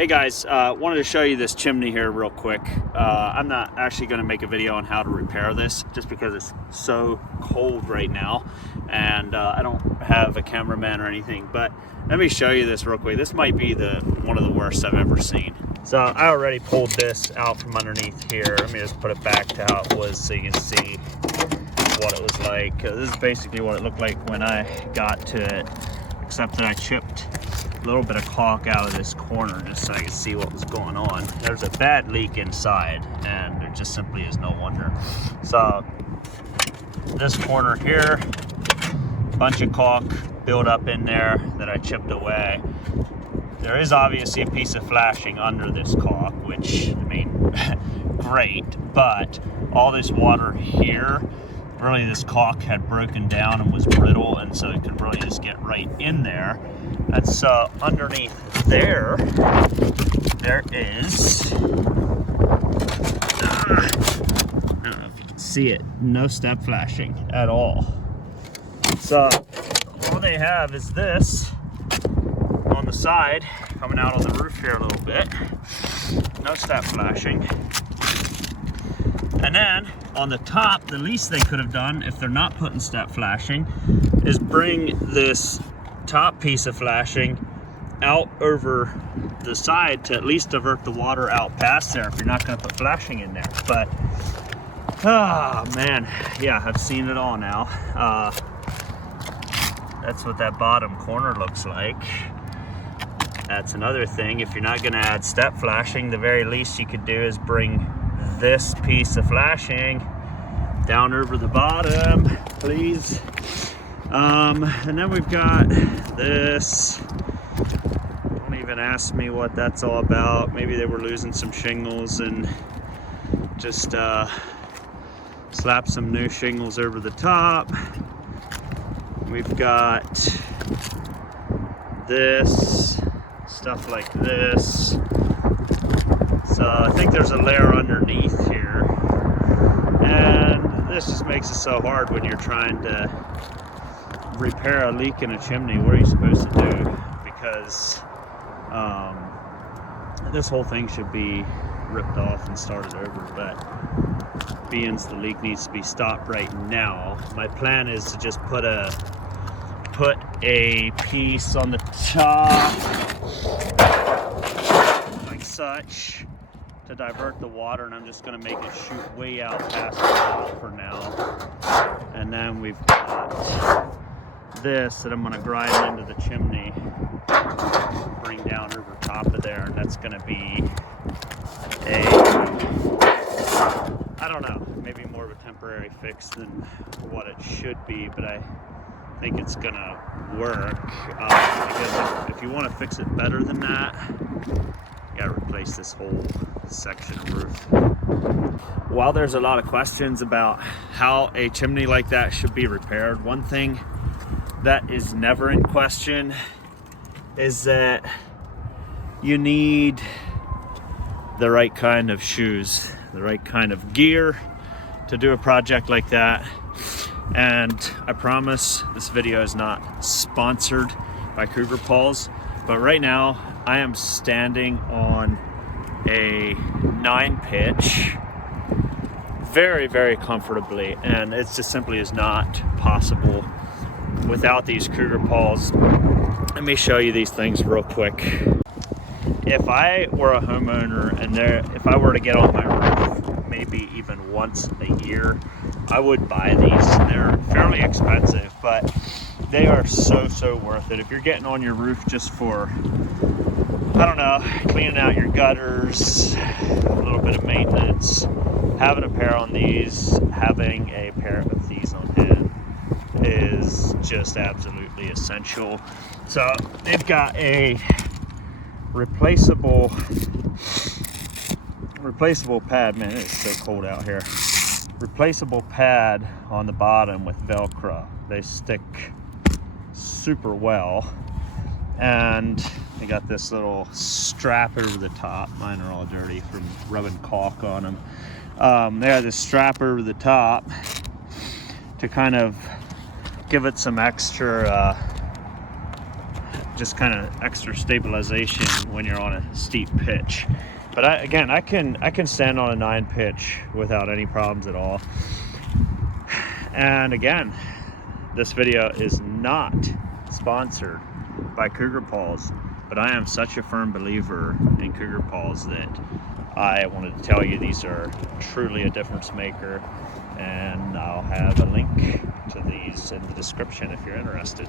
Hey guys, wanted to show you this chimney here real quick. I'm not actually going to make a video on how to repair this just because it's so cold right now and I don't have a cameraman or anything, but let me show you this real quick. This might be one of the worst I've ever seen. So I already pulled this out from underneath here. Let me just put it back to how it was so you can see what it was like. This is basically what it looked like when I got to it, except that I chipped a little bit of caulk out of this corner just so I could see what was going on. There's a bad leak inside and there just simply is no wonder. So this corner here, bunch of caulk built up in there that I chipped away. There is obviously a piece of flashing under this caulk, which, I mean, great, but all this water here, really this caulk had broken down and was brittle, and so it could really just get right in there. And so underneath there is, I don't know if you can see it, no step flashing at all. So all they have is this on the side, coming out on the roof here a little bit, no step flashing. And then on the top, the least they could have done if they're not putting step flashing is bring this top piece of flashing out over the side to at least divert the water out past there if you're not going to put flashing in there. But oh man, yeah, I've seen it all now. That's what that bottom corner looks like. That's another thing. If you're not going to add step flashing, the very least you could do is bring this piece of flashing down over the bottom, please. And then we've got this. Don't even ask me what that's all about. Maybe they were losing some shingles and just slap some new shingles over the top. We've got this, stuff like this. So I think there's a layer underneath here. And this just makes it so hard when you're trying to repair a leak in a chimney. What are you supposed to do? Because this whole thing should be ripped off and started over, but being the leak needs to be stopped right now, my plan is to just put a piece on the top like such to divert the water, and I'm just going to make it shoot way out past the top for now. And then we've got this that I'm going to grind into the chimney, bring down over top of there, and that's going to be I don't know, maybe more of a temporary fix than what it should be, but I think it's going to work, because if you want to fix it better than that, you got to replace this whole section of roof. While there's a lot of questions about how a chimney like that should be repaired, one thing that is never in question is that you need the right kind of shoes, the right kind of gear to do a project like that. And I promise this video is not sponsored by Cougar Paws, but right now I am standing on a 9-pitch very, very comfortably, and it just simply is not possible without these Cougar Paws. Let me show you these things real quick. If I were a homeowner and if I were to get on my roof maybe even once a year, I would buy these. They're fairly expensive, but they are so worth it. If you're getting on your roof just for, I don't know, cleaning out your gutters, a little bit of maintenance, having a pair on these, having a pair of these on hand is just absolutely essential. So they've got a replaceable pad. Man, it's so cold out here. Replaceable pad on the bottom with Velcro. They stick super well, and they got this little strap over the top. Mine are all dirty from rubbing caulk on them. They have this strap over the top to kind of give it some extra just kind of extra stabilization when you're on a steep pitch. But I can stand on a 9 pitch without any problems at all. And again, this video is not sponsored by Cougar Paws, but I am such a firm believer in Cougar Paws that I wanted to tell you these are truly a difference maker, and I'll have a link to these in the description if you're interested.